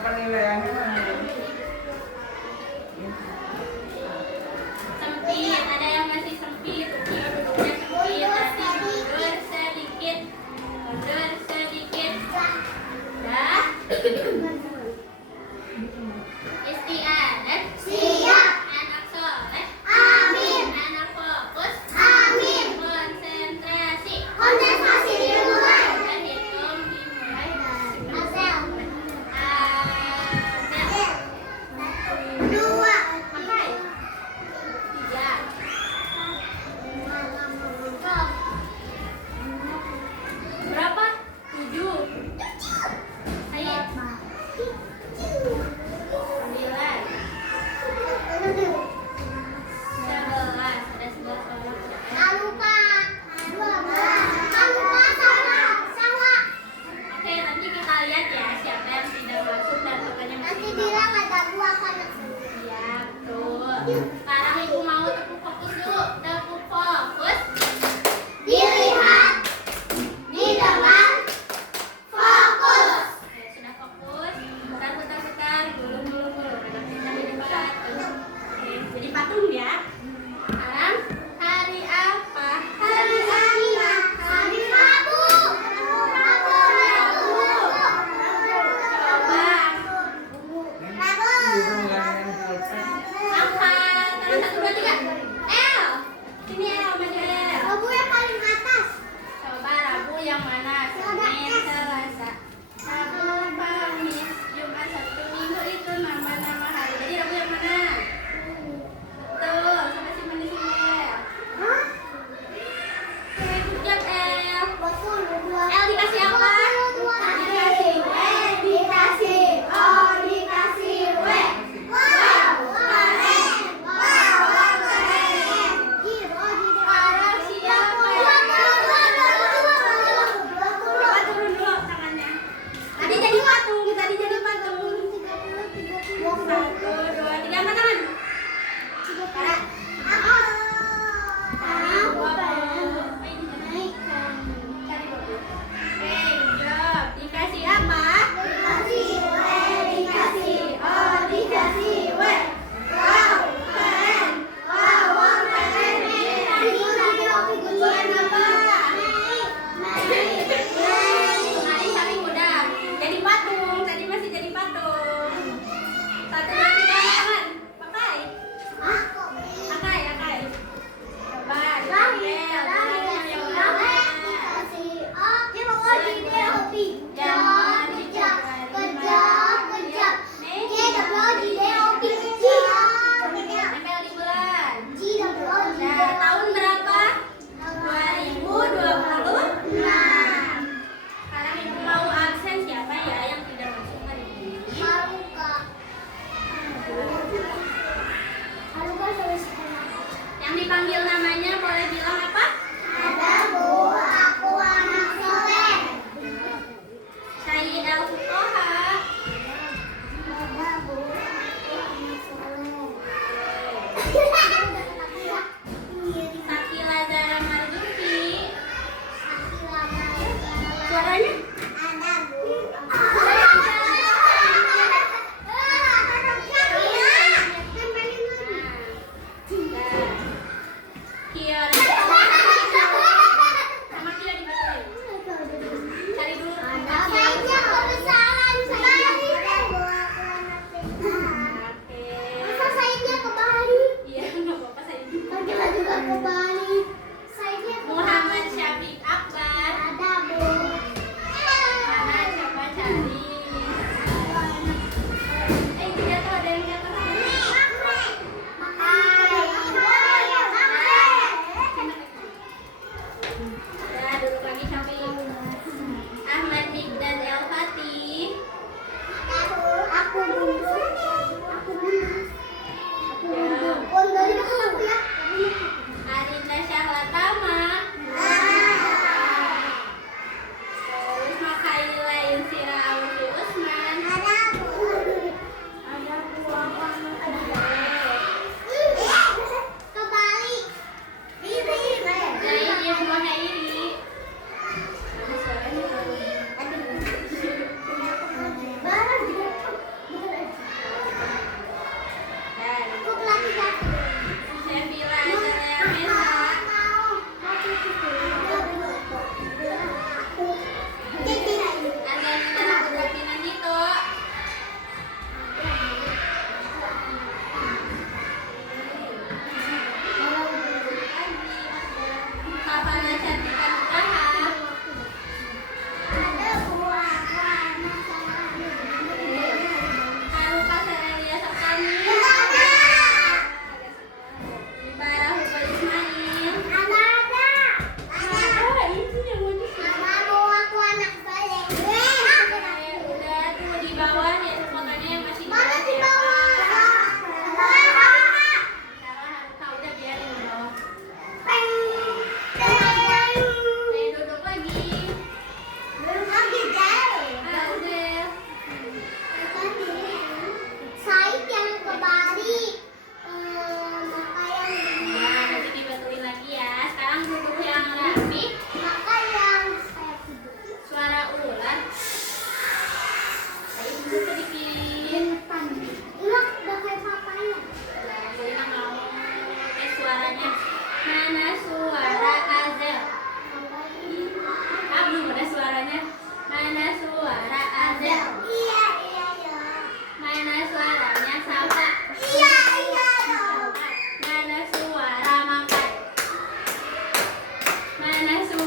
Penilaiannya sempit, ada yang masih sempit, duduknya sempit, nanti mundur sedikit, dah. Istiadat siap, anak soleh amin, anak fokus amin, konsentrasi dimulai, dan hitung dimulai. Ada sapi. Maka yang saya tidur. Suara ular. Ayo dulu sedikit. Ular udah kayak papanya. Jadi ngomong suaranya. Mana suara azan? Belum ada suaranya. Mana suara azan? Iya. Mana suaranya sapa? Iya. Mana suara makan? Mana suara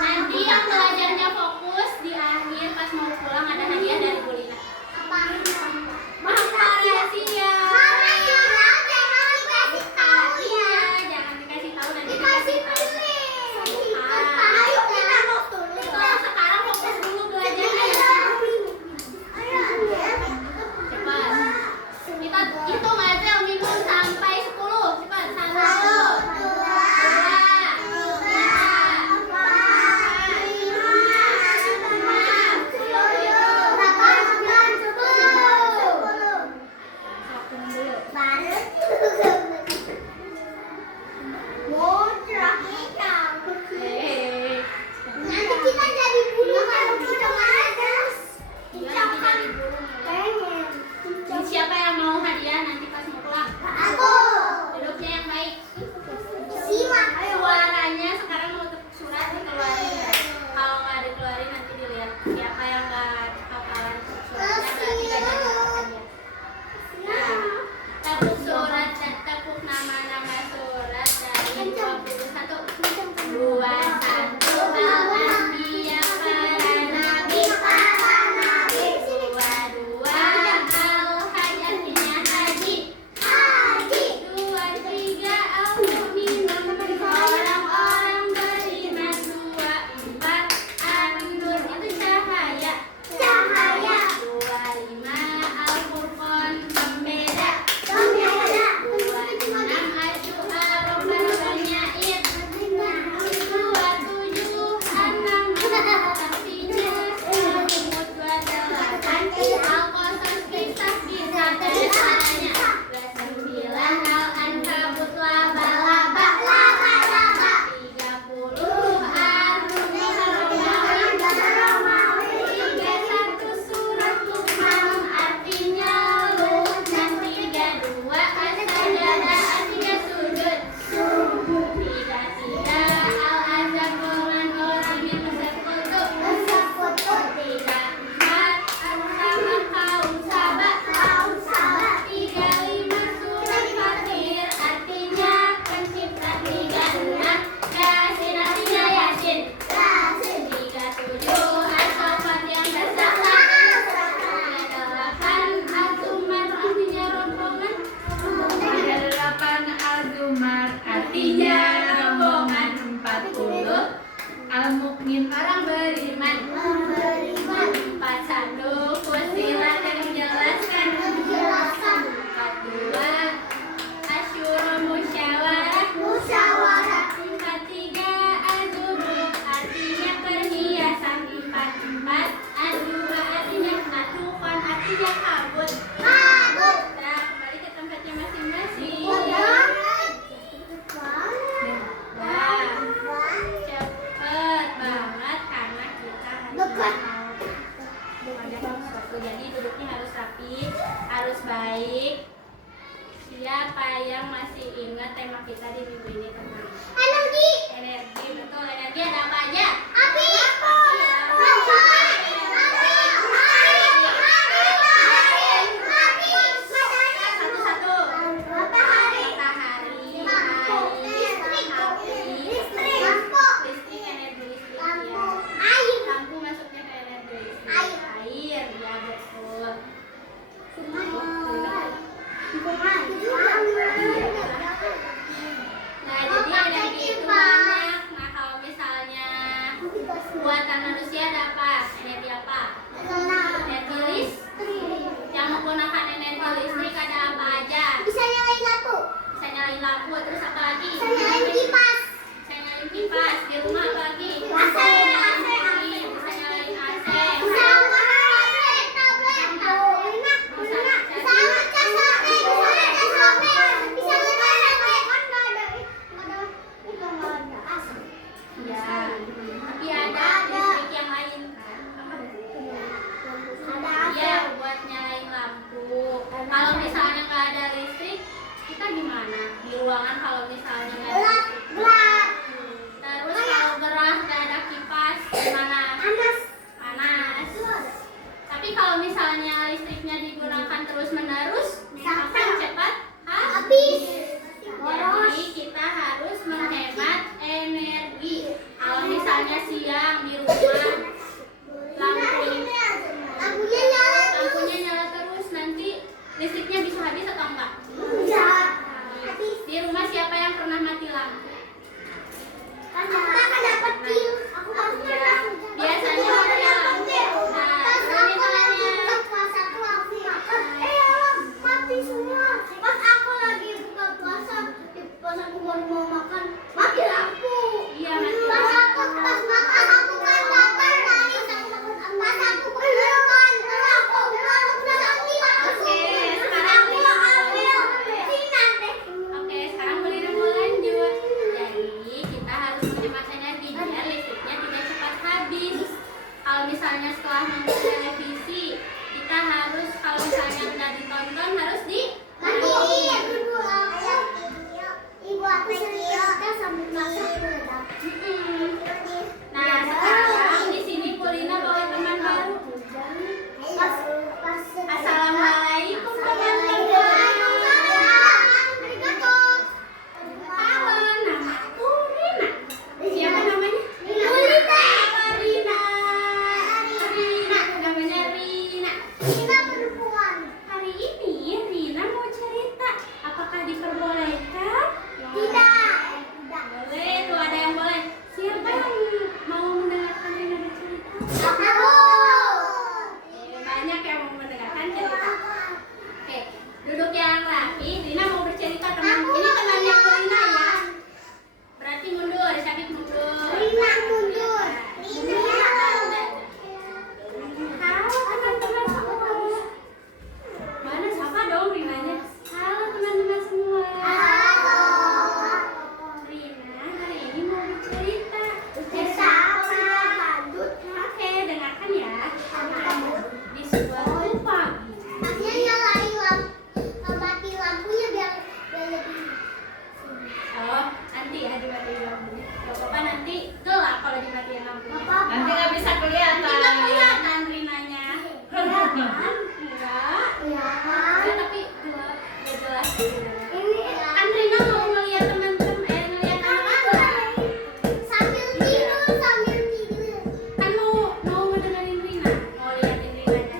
Nanti yang belajarnya fokus di akhir pas mau pulang ada hadiah dari Bu Lina. Rahasia. Iya, jangan dikasih tahu nanti dikasih tahu. Sekarang fokus dulu belajarnya ya. Cepat. Kita hitung aja minum sampai 10. Cepat. 1, 2, siapa yang mau hadiah nanti pas mau pulang? Duduknya yang baik. Suaranya sekarang mau surat dikeluarin ya. Kalau nggak dikeluarin nanti dilihat siapa yang nggak hafalan suratnya berarti nggak jadi dapat hadiah. Nah, tepuk surat dan tepuk nama-nama surat dari 21. 21 Al-Anbiya para nabi. 22 Al-Hajj artinya haji. 23 Al-Mu'minun orang-orang beriman. 24 An-Nur itu cahaya. 25 Al-Furqan pembeda. 26 Asyura lomba-lombanya Id. 27 An-Naml artinya semut. 28 Al-Qasas kisah-kisah ceritanya. 29 Al-Ankabut laba-laba. 30 Ar-Romawi. 31 surat Luqman artinya Lut. Dan 32 As-Sajdah artinya sujud. 33 Al-Ahzab golongan orang yang bersekutu. 34 Al-Rahman kaum Saba. 35 surat Fatir artinya pencipta. 36 Yasin artinya Yasin. 37 As-Saffat yang bersama. 38 Az-Zumar artinya rombongan. 38 Al-Zumar artinya rombongan. 40 Al-Mukmin orang beriman. 41 Fussilat yang menjelaskan. 42 Asyura musyawarah. 43 Az-Zubur artinya perhiasan. 44 Az-Zuba artinya Tufan artinya kabut. Nah, kembali ke tempatnya masing-masing. Nah, cepet banget karena kita jadi duduknya harus rapi, harus baik. Siapa yang masih ingat tema kita di minggu ini tentang energi? Betul, energi ada apa aja? Satu-satu. Matahari, air, api, listrik, energi listrik ya. Lampu masuknya ke energi listrik. Air, ya betul. Nah, jadi energi itu banyak. Nah, kalau misalnya siang di rumah lampunya nyala terus, nanti listriknya bisa habis atau enggak? Di rumah siapa yang pernah mati lampu? Biasanya mati lampu. Nah, ini caranya. Mati semua. Pas aku lagi buka puasa, pas aku mau makan, mati lampu. Iya, mati Pas lampu. aku makan, aku kan lapar tadi. Pas aku keluar, aku Oke, sekarang ambil sinar deh. Oke, sekarang Belina mau lanjut. Jadi kita harus menghemat energi biar listriknya tidak cepat habis. Kalau misalnya setelah nonton televisi, kita harus kalau misalnya udah ditonton harus Matiin dulu aku. Ibu aku cerita sambil masak meledak. Nah, sekarang di sini Belina bawa teman baru. Assalamualaikum teman-teman. Halo, namaku Rina. Siapa namanya? Rina. Namanya Rina. Hari ini Rina mau cerita. Apakah diperbolehkan? Boleh, tuh ada yang boleh. Siapa yang mau mendengarkan Rina bercerita? Banyak yang mau mendengarkan cerita. Oke, duduk yang rapi. Rina mau bercerita teman. Ini temannya Rina ya. Berarti mundur, Syakib mundur. Halo teman-teman semua. Mana siapa dong Rinanya? Halo teman-teman semua. Rina hari ini mau bercerita. Oke, dengarkan ya. Di suatu pagi. Oh, nanti ya dimatiin lampunya. Gak apa-apa, nanti gelap kalau dimatiin lampunya. Nanti nggak bisa kelihatan. Tidak kelihatan Rinanya. Kelihatan? Enggak. Ya, tapi gelap. Gak jelas Rinanya. Kan Rina mau ngeliat teman-teman, ngeliat anak-anak. Kan mau ngedengerin Rina, mau liatin Rinanya.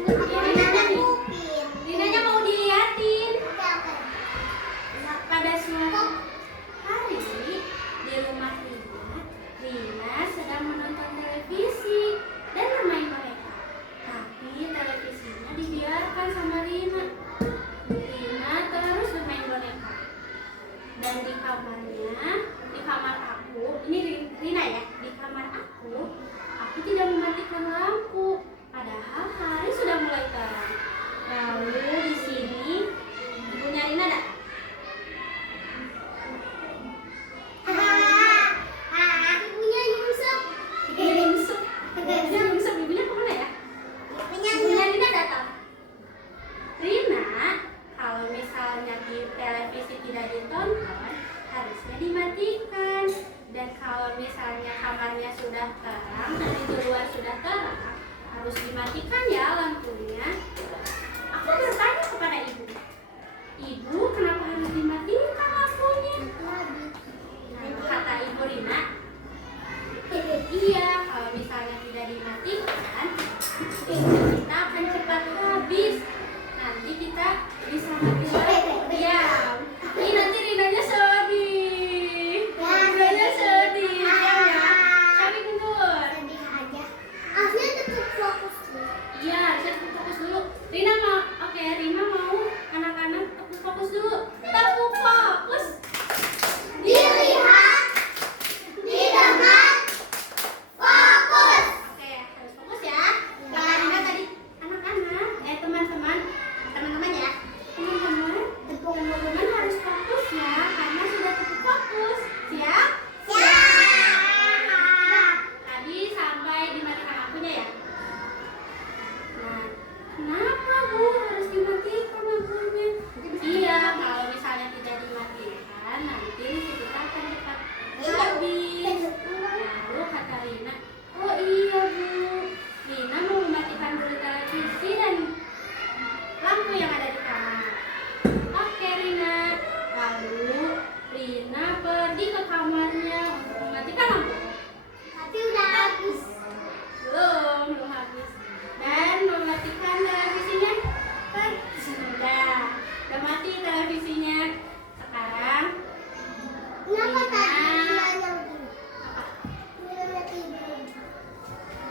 Rinanya mau diliatin. Pada suatu hari di rumah Rina sedang menonton televisi dan bermain boneka. Tapi televisinya dibiarkan sama Rina. Rina terus bermain boneka. Dan di kamar aku, ini Rina ya, di kamar aku tidak mematikan lampu. Padahal hari sudah mulai terang. Lalu di sini ibunya Rina ada. Nyungsep, ibunya kemana ya? Ibunya Rina datang. Rina, kalau misalnya di televisi tidak ditonton, harusnya dimatikan. Dan kalau misalnya kamarnya sudah terang, dari di luar sudah terang, harus dimatikan ya lampunya. Aku bertanya kepada ibu, Ibu, kenapa harus dimatikan lampunya? Nah, kata ibu Rina, iya, kalau misalnya tidak dimatikan, kita akan cepat habis. Nanti kita bisa mati lampu. Diam. Ini nanti Rinanya sedih. Rinanya sedih. Diam ya. Cari mundur. Iya, harusnya tepuk fokus dulu. Rina mau, oke, Rina mau anak-anak tepuk fokus dulu. Tepuk fokus. Dilihat, didengar, fokus.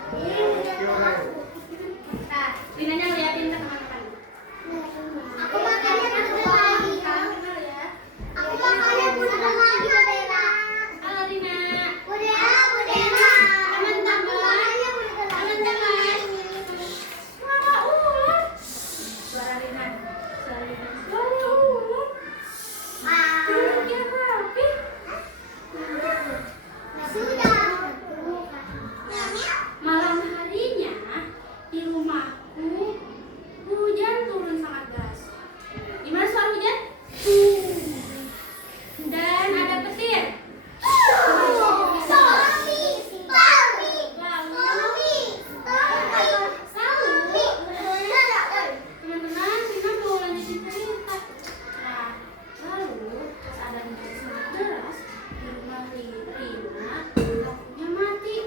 Nah, Rinanya liatin ke teman-teman. Aku makannya bunga lagi. Kenal ya. Aku makannya bunga lagi, Budera. Halo Rina. Budera, Budera. Teman-teman. Makannya bunga Teman-teman. Suara ular. Suara Rina. Suara Rina. Suara ular. Duduknya rapi. Sudah. Malam harinya di rumahku hujan turun sangat deras. Gimana suara hujan? Dan ada petir. Teman-teman, Rina mau lanjutin cerita. Nah, lalu pas ada hujan sangat deras di rumah Rina, lampunya mati.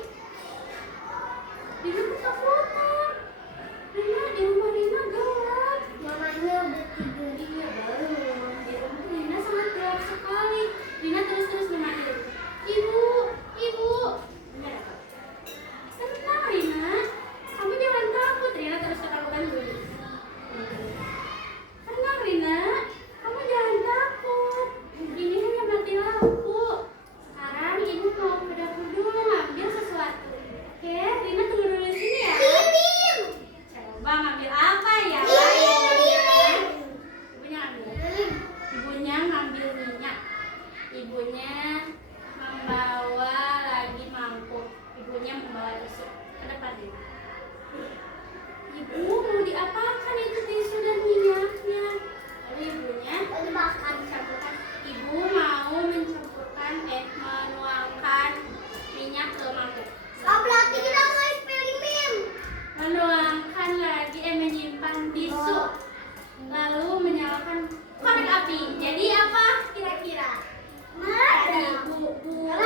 Rina ketakutan. Di rumah Rina gelap. Mamanya udah tidur. Iya belum. Di rumah Rina sangat gelap sekali. Rina terus memanggil, ibu, ibu. Benar apa? Tenang Rina, kamu jangan takut. Rina terus ketakutan dulu. Tenang Rina, kamu jangan takut. Ini hanya mati lampu. Sekarang ibu mau ke dapur dulu ngambil sesuatu. Oke, Rina tunggu dulu di sini ya. Coba ngambil apa ya? Ibunya ngambil minyak. Ibunya membawa lagi mangkuk. Ibunya membawa tisu ke depan Rina. Ibu mau diapakan itu tisu dan minyaknya? Lalu ibunya mencampurkan. Ibu mau menuangkan minyak ke mangkuk. Berarti kita mau eksperimen. Menuangkan lagi menyimpan tisu. Lalu menyalakan korek api. Jadi apa kira-kira?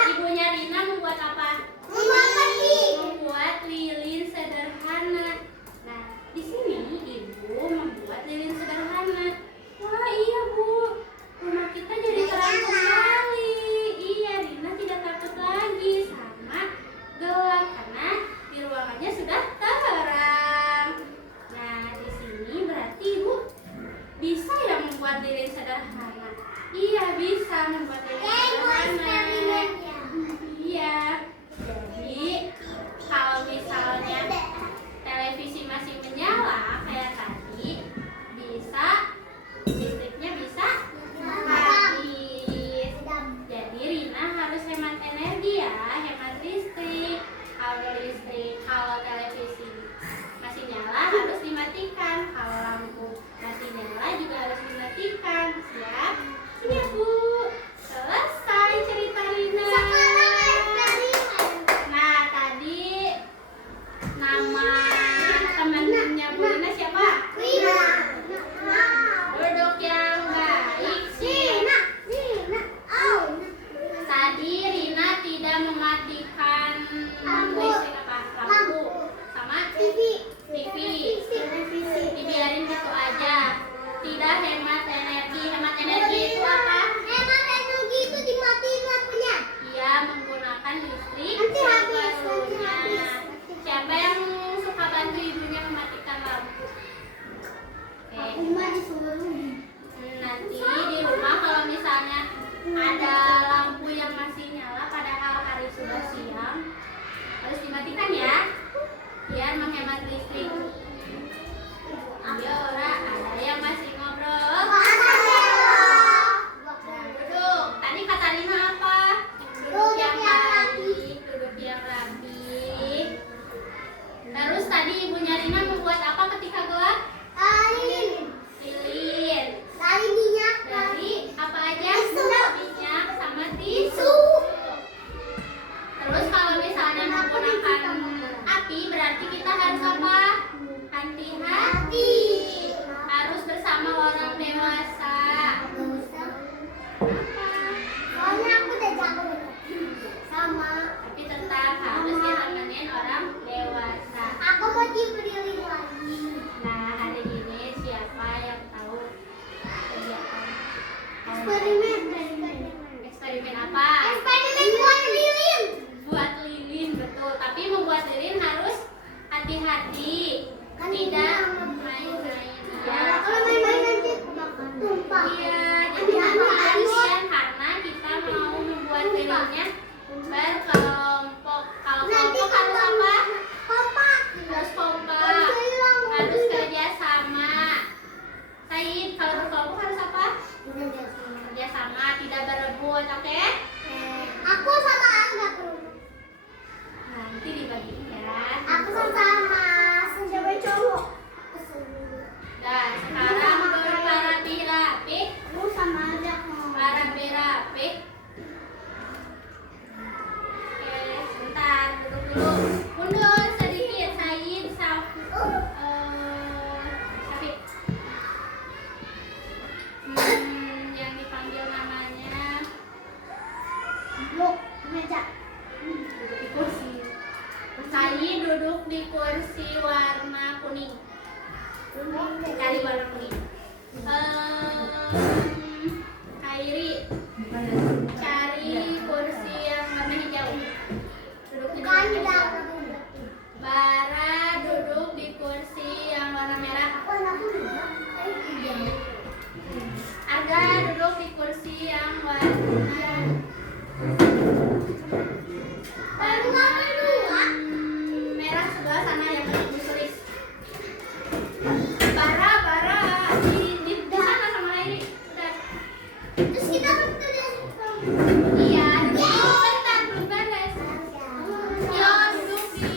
Ibunya Rina membuat apa? Membuat lilin sederhana. Nah, di sini ibu membuat lilin sederhana. Wah iya Bu, rumah kita jadi terang kembali. Iya, Rina tidak takut lagi sama gelap karena di ruangannya sudah terang. Nah, di sini berarti ibu bisa ya membuat lilin sederhana. Iya, bisa membuat lilin sederhana. Iya. Jadi kalau misalnya televisi masih menyala kayak tadi, bisa listriknya bisa habis. Jadi Rina harus hemat energi ya, hemat listrik. Kalau televisi masih nyala harus dimatikan. Kalau lampu masih nyala juga harus dimatikan. Siap? Siap Bu. Selesai cerita Rina. Nah, tadi nama temannya Bu Rina siapa? Duduk yang baik. Tadi Rina tidak mematikan listrik apa? Lampu sama TV. Dibiarin gitu aja. Tidak hemat energi. Hemat energi itu apa? Iya, menggunakan listrik seperlunya. Siapa yang suka bantu ibunya mematikan lampu? Nanti di rumah kalau misalnya ada lampu yang masih nyala padahal hari sudah siang, harus dimatikan ya, biar menghemat listrik. Iya, Ora, ada yang masih ngobrol. Nah, duduk. Tadi kata Rina apa? Duduk yang baik, duduk yang rapi. Terus tadi ibunya Rina membuat apa ketika gelap? Lilin. Dari apa aja? Minyak sama tisu. Terus kalau misalnya menggunakan api, berarti kita harus apa? Hati-hati. Harus bersama orang dewasa. Tapi tetap harus ditemenin orang dewasa. Aku mau dibeli lagi. Nah, hari ini siapa yang tahu kegiatan? Eksperimen apa? Eksperimen buat lilin. Buat lilin, betul. Tapi membuat lilin harus nanti tidak main-main ya. Kalau main-main nanti tumpah. Iya, jadi latihan karena kita mau membuat filmnya berkelompok. Kalau kelompok harus apa? Kompak. Harus kompak, harus kerja sama. Said, kalau berkelompok harus apa? Kerja sama, tidak berebut, oke? Aku sama anak. Nanti dibagi ya. Aku sama cewek cowok. Dan sekarang berapi-rapi. Aku sama aja. Berapi-rapi. Oke, sebentar, duduk dulu. Mundur sedikit, Said, Syafiq. Yang dipanggil namanya Duduk meja. duduk di kursi. Said duduk di kursi warna kuning. Cari warna kuning. Kairi cari kursi yang warna hijau. Duduk di warna hijau. Bara duduk di kursi yang warna merah. Arga duduk di kursi yang warna merah sebelah sana yang ditulis. Bara di sana sama Lairi. Udah. Terus kita harus kerja. Iya, duduk bentar, belum beres. Yo, duduk di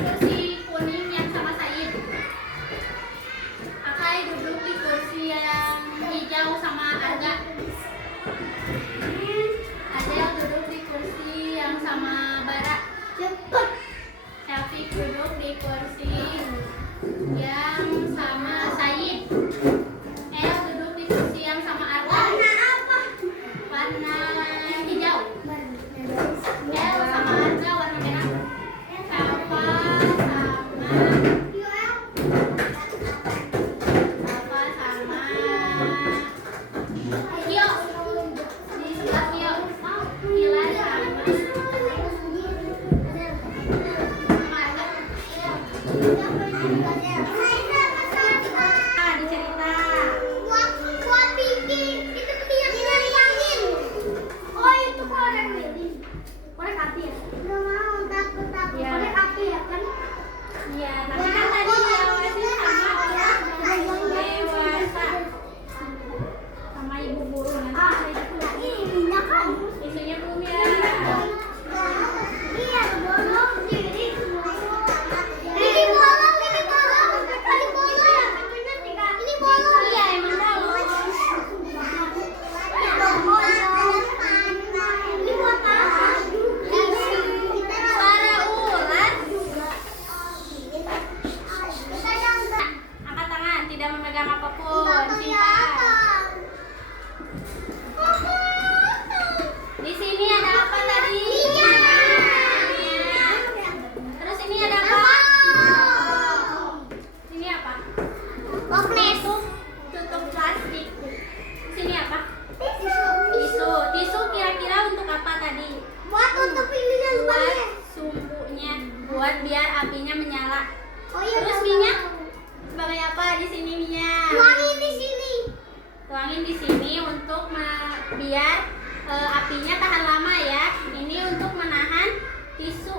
kursi kuning yang sama Said. Akai duduk di kursi yang hijau sama Arga. Adel duduk di kursi yang sama Bara. Cepet. Syafiq duduk di kursi yang sama Said. El duduk di kursi yang sama Arga. Warna apa? Warna hijau. El sama Arga warna merah. Safa sama Kio. Di sebelah Kio. Kila sama Arga. Dicerita. Buat bikin itu minyak angin. Oh itu korek lilin. Korek api ya? Nggak mau, takut. Iya. Korek api ya kan? Iya, tapi kan tadi diawasin sama orang dewasa. Sama ibu guru nanti saya itu. Ini minyak kan? Isunya belum ya. Iya, bolong diri. Ini bolong. Ini bolong. Ini bolong. Iya, emang tahu. Ini buat apa? Suara ular. Kita jangan. Angkat tangan, tidak memegang apapun. Nggak Simpan. kelihatan. Di sini ada apa tadi? Iya. Terus ini ada apa? Ini apa? Toples. Tutup plastik. Sini apa? Tisu. Tisu kira-kira untuk apa tadi? Buat tutup ininya Buat lubangnya. sumbunya, buat biar apinya menyala. Oh iya. Terus minyak sebagai apa di sini minyak? Tuangin di sini. Tuangin di sini untuk biar apinya tahan lama ya. Ini untuk menahan tisu,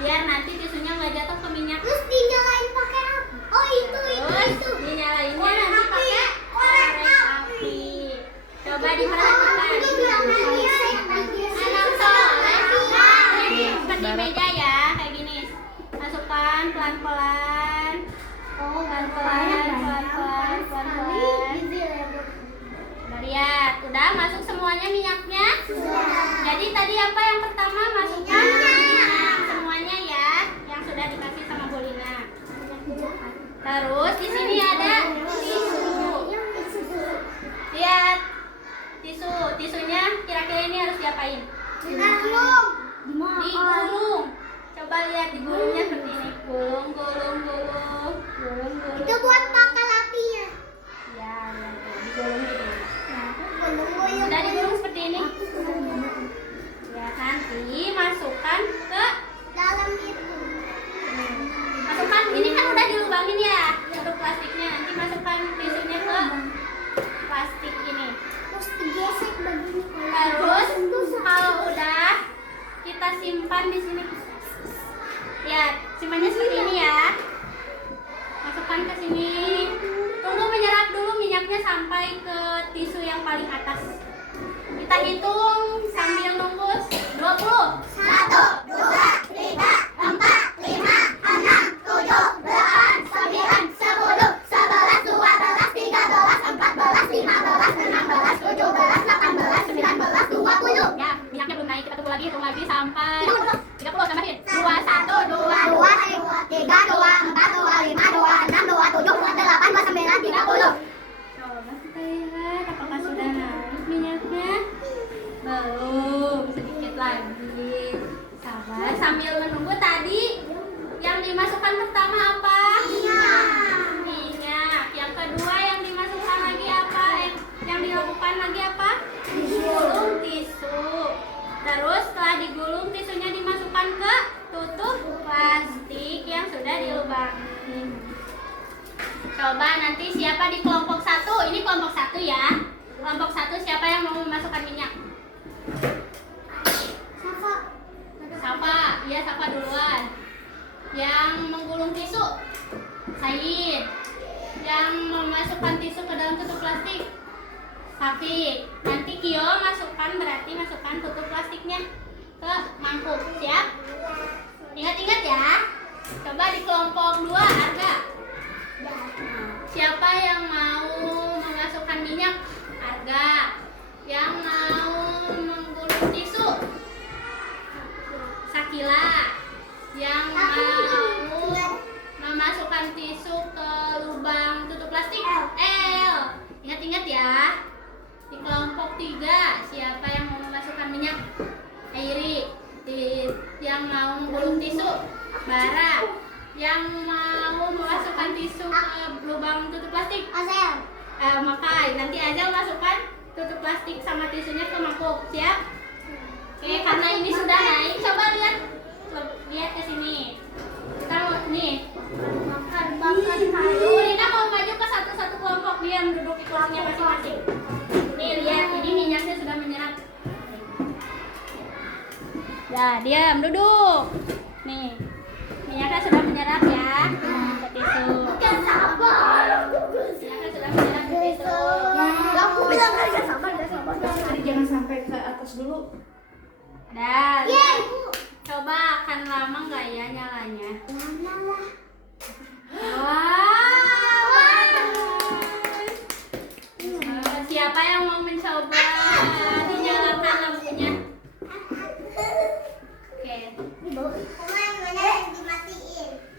biar nanti tisunya nggak jatuh ke minyak. Terus dinyalain pakai apa? Oh itu. Terus dinyalainnya Korek nanti api. pakai Korek korek api. Coba diperhatikan. Anak soleh, seperti meja ya, kayak gini. Masukkan pelan-pelan. Pelan-pelan. Udah lihat, udah masuk semuanya minyaknya. Jadi tadi apa yang pertama masukkan minyak semuanya ya, yang sudah dikasih sama Bolina. Terus di sini ada tisu. Lihat tisunya kira-kira ini harus diapain? Digulung. Coba lihat digulungnya seperti ini. Gulung. Itu buat pangkal apinya. Ya, digulung gini. Gulung-gulung. Sudah digulung seperti ini. Ya, nanti masukkan ke Dalam itu. Simpannya seperti ini ya. Masukkan ke sini. Tunggu menyerap dulu minyaknya sampai ke tisu yang paling atas. Kita hitung sambil nunggu 20. 1, 2, 3, 4, 5, 6, 7, 8, 9, 10, 11, 12, 13, 14, 15, 16, 17, 18, 19, 20. Ya, minyaknya belum naik. Kita tunggu lagi, hitung lagi sampai 30. Tambahin. 2, 1, 2, 2, 3, 2, 4, 2, 5, 2, 6, 2, 7, 2, 8, 2, 9, 30. Coba kita lihat apakah sudah naik minyaknya. Belum, sedikit lagi. Sabar, sambil menunggu tadi yang dimasukkan pertama apa? Minyak. Yang kedua yang dimasukkan lagi apa? Yang dilakukan lagi apa? Digulung tisu. Terus setelah digulung tisunya dimasukkan ke tutup plastik yang sudah dilubangin. Coba nanti siapa di kelompok 1? Ini kelompok 1 ya. Kelompok 1 siapa yang mau memasukkan minyak? Sapa, iya Sapa duluan. Yang menggulung tisu, Said. Yang memasukkan tisu ke dalam tutup plastik, Safi. Nanti Kio masukkan, berarti masukkan tutup plastiknya ke mangkuk. Siap? Ingat-ingat ya. Coba di kelompok 2, Arga. Siapa yang mau memasukkan minyak? Arga. Yang mau menggulung tisu, Sakila. Yang mau memasukkan tisu ke lubang tutup plastik, El. Ingat-ingat ya. Di kelompok 3 siapa yang mau memasukkan minyak? Airi. Yang mau menggulung tisu, Bara. Yang mau memasukkan tisu ke lubang tutup plastik, Azel. Makai. Nanti Azel masukkan tutup plastik sama tisunya ke mangkuk. Siap? Oke, karena ini sudah naik, coba lihat ke sini. Kita mau nih Bakar kayu. Rina mau maju ke satu-satu kelompok, dia duduk di kelompoknya masing-masing. Nih lihat, ini minyaknya sudah menyerap. Ya, diam, duduk. Nih, minyaknya sudah menyerap ya ke tisu. Minyaknya sudah menyerap ke tisu. Aku bilang kan gak sabar. Jangan sampai ke atas dulu. Dan Yeay. coba akan lama nggak ya nyalanya? Siapa yang mau mencoba dinyalakan lampunya? Oke,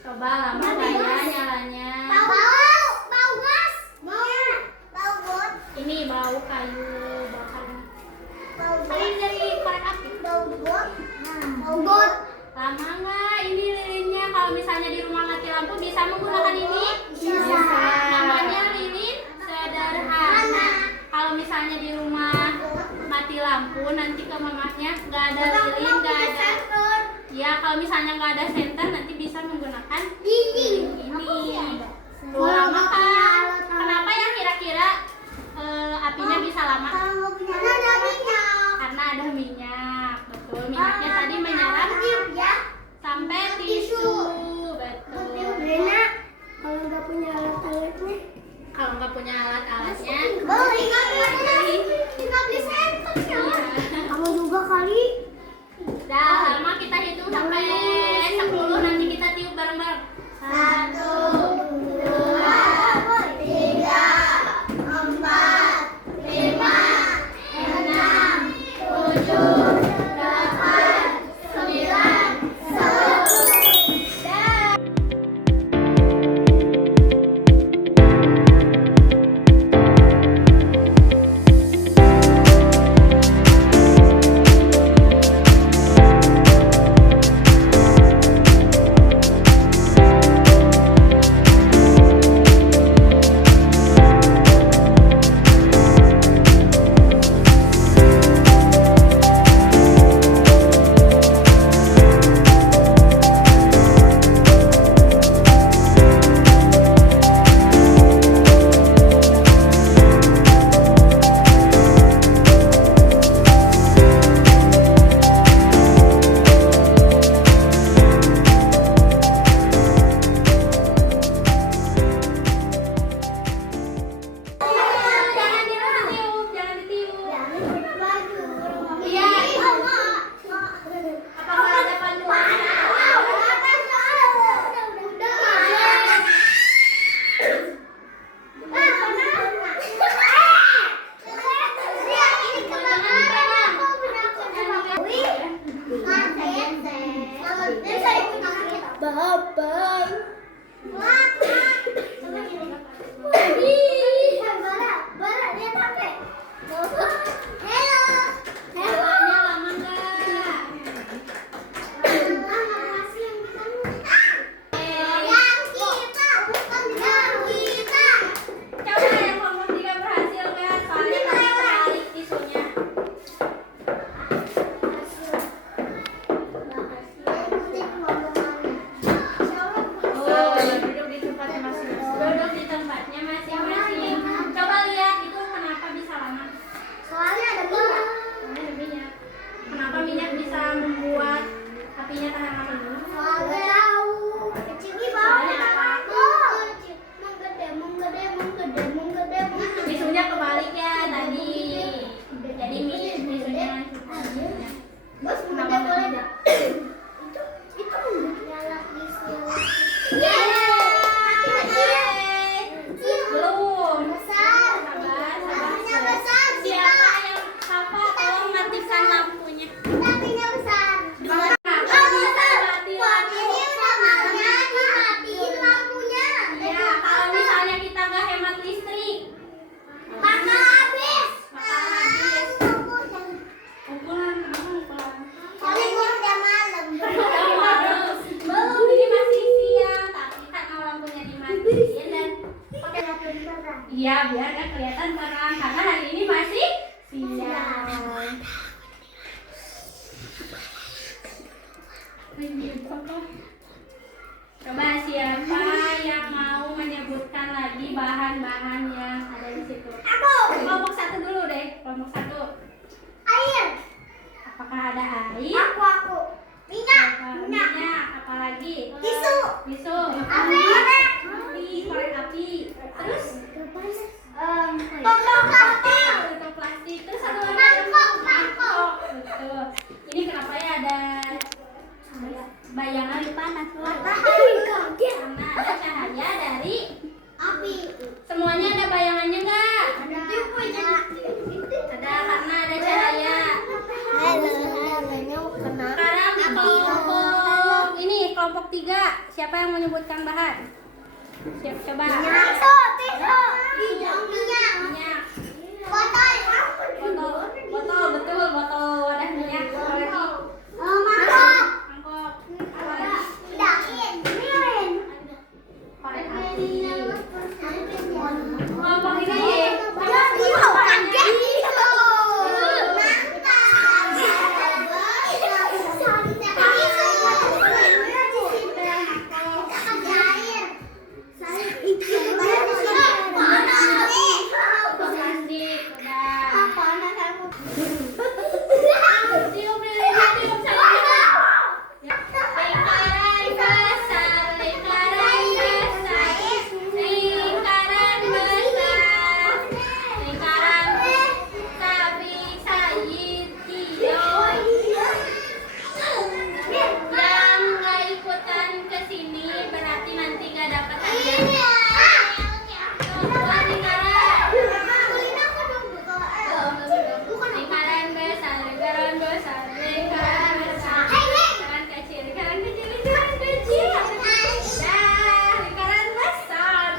coba lama nggak ya nyalanya? Ini bau kayu bakar. Ini dari korek api. Lama nggak ini lilinnya? Kalau misalnya di rumah mati lampu bisa menggunakan ini? Bisa. Namanya lilin sederhana. Kalau misalnya di rumah mati lampu nanti ke mamahnya nggak ada lilin, nggak ada. Ya kalau misalnya nggak ada senter nanti bisa menggunakan lilin ini. Lama kan? Kenapa ya kira-kira apinya bisa lama? Karena ada minyak. Betul, minyaknya tadi menyerap sampai tisu. Betul. Kalau nggak punya alat-alatnya, Kalau nggak punya alat-alatnya, tinggal beli senter ya. Kamu juga kali. dah lama kita hitung sampai 10, nanti kita tiup bareng-bareng. 1, 2, 3, 4, 5, 6, 7, 8, Bye. Bara, lihat HP. Hello. Jalannya lama nggak? Coba yang kelompok 3 berhasil nggak? Soalnya tadi kebalik tisunya. Oh, duduk di tempatnya masing-masing. Duduk di tempatnya masing-masing. Coba lihat itu kenapa bisa lama? Soalnya ada minyak. Ada minyak. Kenapa minyak bisa membuat apinya tahan lama? Soalnya tahu. Kecil di bawah. Soalnya apa? Menggede. Tisunya kebalik ya tadi. Jadi tisunya Bos, kenapa menggede boleh tidak? Itu nyala tisu. Belum. Besar. Sabar. Besar. Siapa yang apa? Tolong matikan lampunya. Tapinya besar. Kenapa bisa mati lampu? Ini udah maunya dimatiin lampunya. Ya, kalau misalnya kita nggak hemat listrik, Bakal habis. pukulan, pukulan. Soalnya ini udah malam. Belum, ini masih siang, tapi karena lampunya dimatiin dan pakai iya biar nggak kelihatan terang karena hari ini masih siang. Coba siapa yang mau menyebutkan lagi bahan-bahan yang ada di situ? Aku. Kelompok 1 dulu deh, kelompok 1. Air. Apakah ada air? Aku. Minyak. Minyak, apalagi? Tisu. Tisu. Api. Korek api. Terus? Tutup plastik. Tutup plastik. Terus satu lagi ada Mangkok. Betul. Ini kenapa ya ada bayangan panas? Karena ada cahaya dari Api. semuanya ada bayangannya nggak? Ada. Ada karena ada cahaya. Sekarang di kelompok ini kelompok 3 siapa yang menyebutkan bahan? Siap coba. Tisu. Minyak. Minyak. Botol. Botol betul botol wadah minyak. Apa lagi? Mangkok. Mangkok. Apa lagi? Mirin. Korek api. Kelompok ini plastik udah. Tiup lilinnya, tiup sayangnya. Lingkaran besar, lingkaran besar, lingkaran besar, lingkaran sabik sayid hijau. Yang nggak ikutan kesini berarti nanti nggak dapat hadiah. Dua lingkaran. Lingkaran besar, lingkaran besar, lingkaran besar, lingkaran kecil, lingkaran kecil, lingkaran kecil. Dah, lingkaran besar,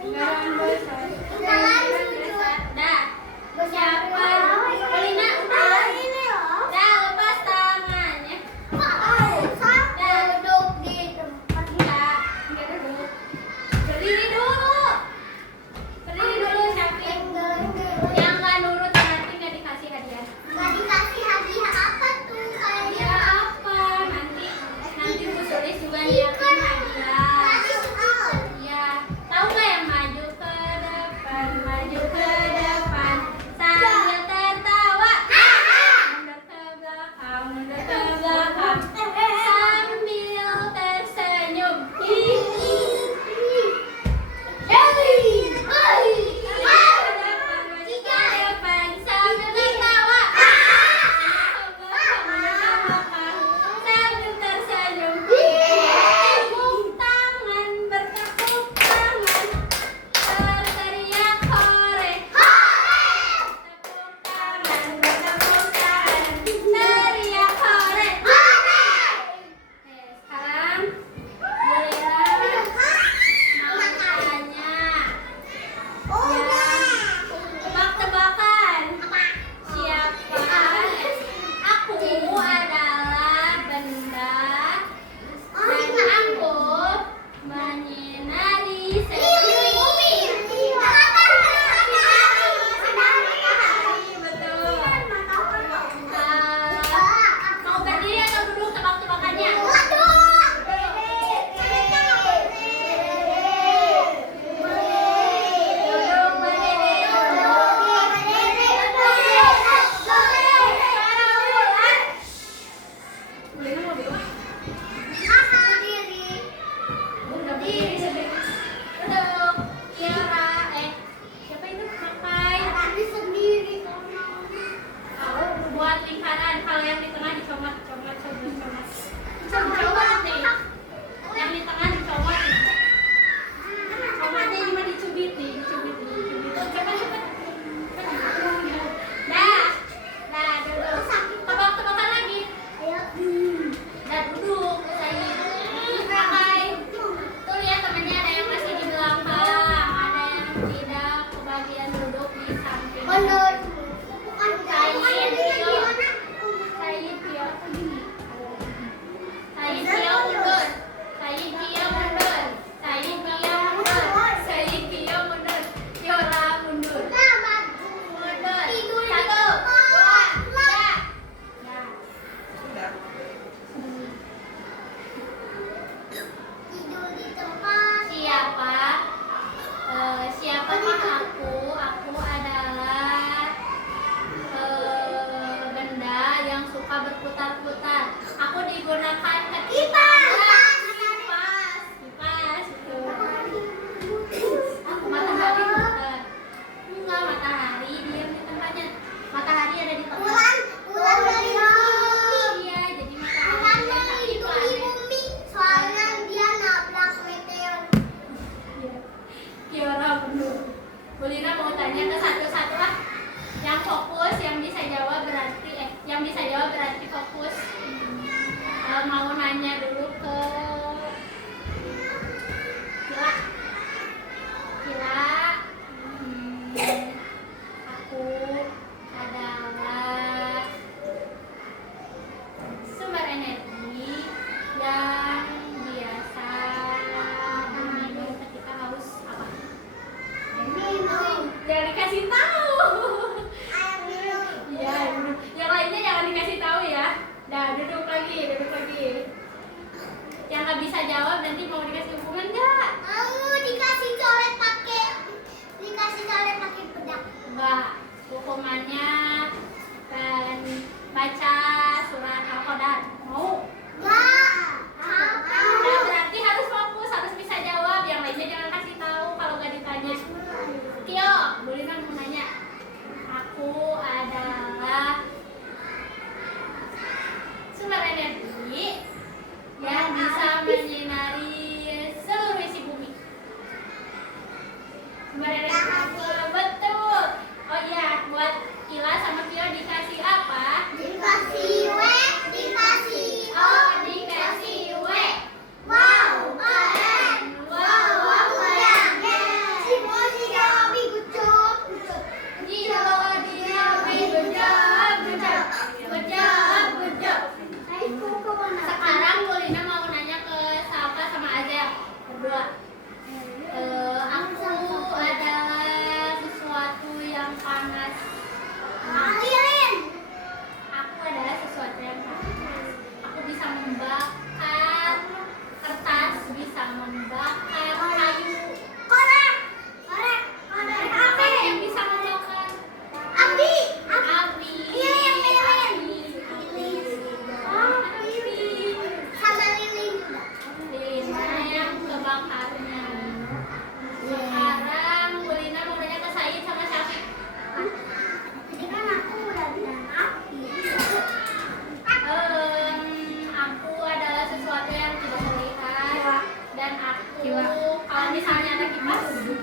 lingkaran besar, lingkaran besar. Dah, siapa? Polina, udah. Dah, lepas tangannya. Enggak duduk. Berdiri dulu. Berdiri dulu, Syafiq. Yang nggak nurut berarti nggak dikasih hadiah. Hadiah apa? Nanti Bu Sulis juga nyiapin hadiah. Iya. Tahu nggak yang maju ke depan, maju ke depan sambil tertawa. Mundur ke belakang, mundur ke belakang sambil tersenyum. Sekarang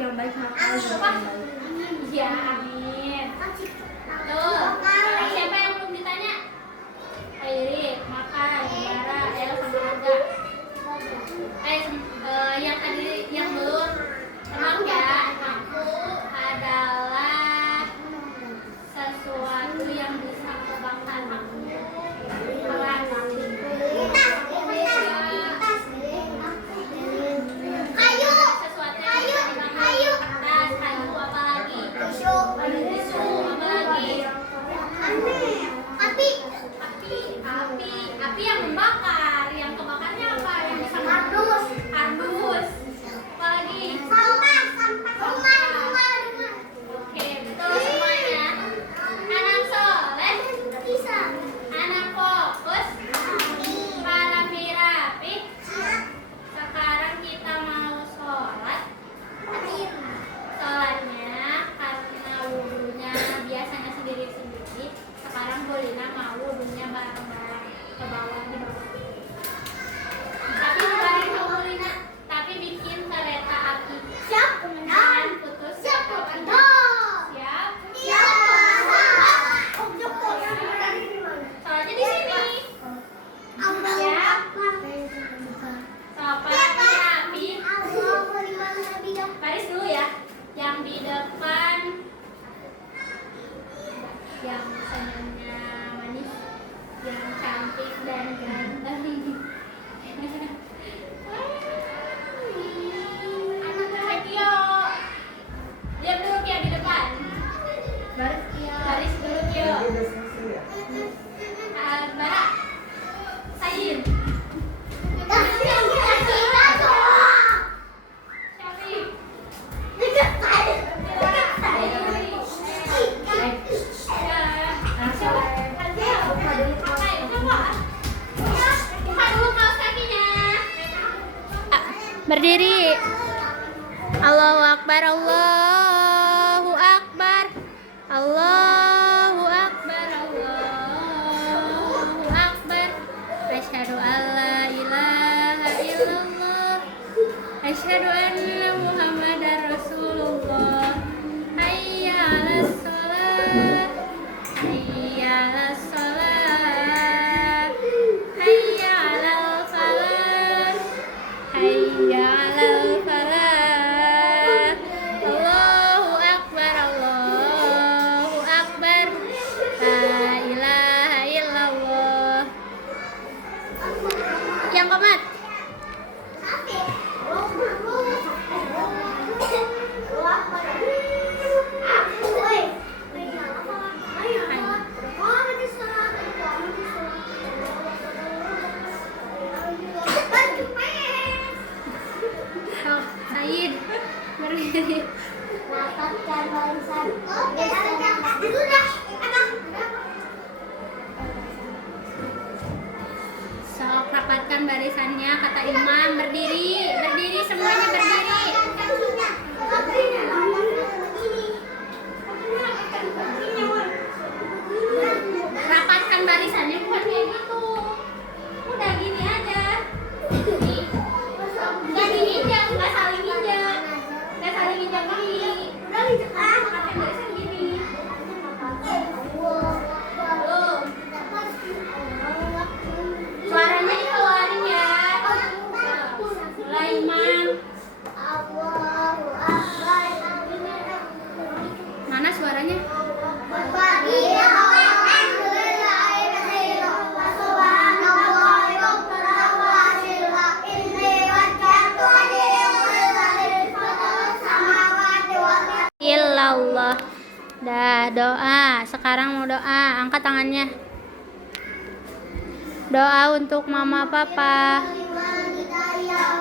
terbaik, maka rezeki yang baik. Iya, amin. Tuh, siapa yang belum ditanya? Iri, makan, Bara, El, sama Aga. Yang tadi yang belum tenang ya. Aku adalah sesuatu yang bisa kebangkan aku. Pelan. Kayu. Sesuatu yang bisa dibangkan. Kertas, kayu, apa lagi? Tisu, apa lagi? Api. Api yang membakar. Yang kebakarnya apa? Yang bisa Kardus. Kardus. Apa lagi? Sampah. Rumah. Oke, betul semuanya. Anak soleh, Bisa. anak fokus, rapi. Sekarang kita mau sholat. Sholatnya karena wudhunya biasanya sendiri-sendiri. Sekarang Bolina mau wudhunya bareng-bareng ke bawah di bawah. Tapi bukan ke Bolina, tapi bikin kereta api. Siap. Jangan putus. Siap. Siap. Siap. Soalnya di sini. Siap. Sopan rapi. Baris dulu ya. Yang di depan yang senyumnya manis, yang cantik dan ganteng. Kio, diam dulu Kio di depan. Baris dulu Kio. Bara, Sayin, Syafiq, berdiri. Allahu Akbar, Allahu Akbar, Allahu Akbar, Allahu Akbar. Asyhadu an la ilaha illallah, asyhadu anna Muhammadar Rasulullah. Hayya 'alas shalah, hayya 'alas shalah, hayya 'alal falah, hayya 'alal falah. Allahu Akbar, Allahu Akbar. La ilaha illallah. Yang keempat. Said berdiri. Rapatkan barisan. Sok rapatkan barisannya, kata imam. Berdiri semuanya berdiri. Rapatkan barisannya, bukan kayak gitu. Udah gini aja. Nih. Nggak diinjak, nggak saling injak kaki. Rapatkan barisan gini. Tuh. Suaranya dikeluarin ya. Mulai imam. Mana suaranya? Illallah. Dah doa. Sekarang mau doa. Angkat tangannya. Doa untuk mama papa.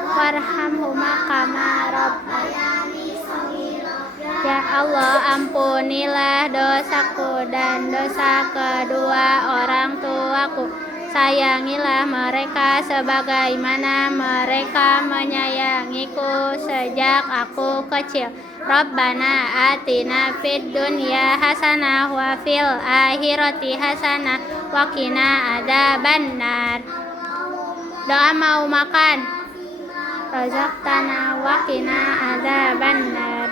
Warhamhuma kama rabbayani shaghira. Ya Allah, ampunilah dosaku dan dosa kedua orang tuaku. Sayangilah mereka sebagaimana mereka menyayangiku sejak aku kecil. Rabbana atina fid dunya hasanah wa fil akhirati hasanah wa qina adzabannar. Doa mau makan. Razaqtana wa qina adzabannar.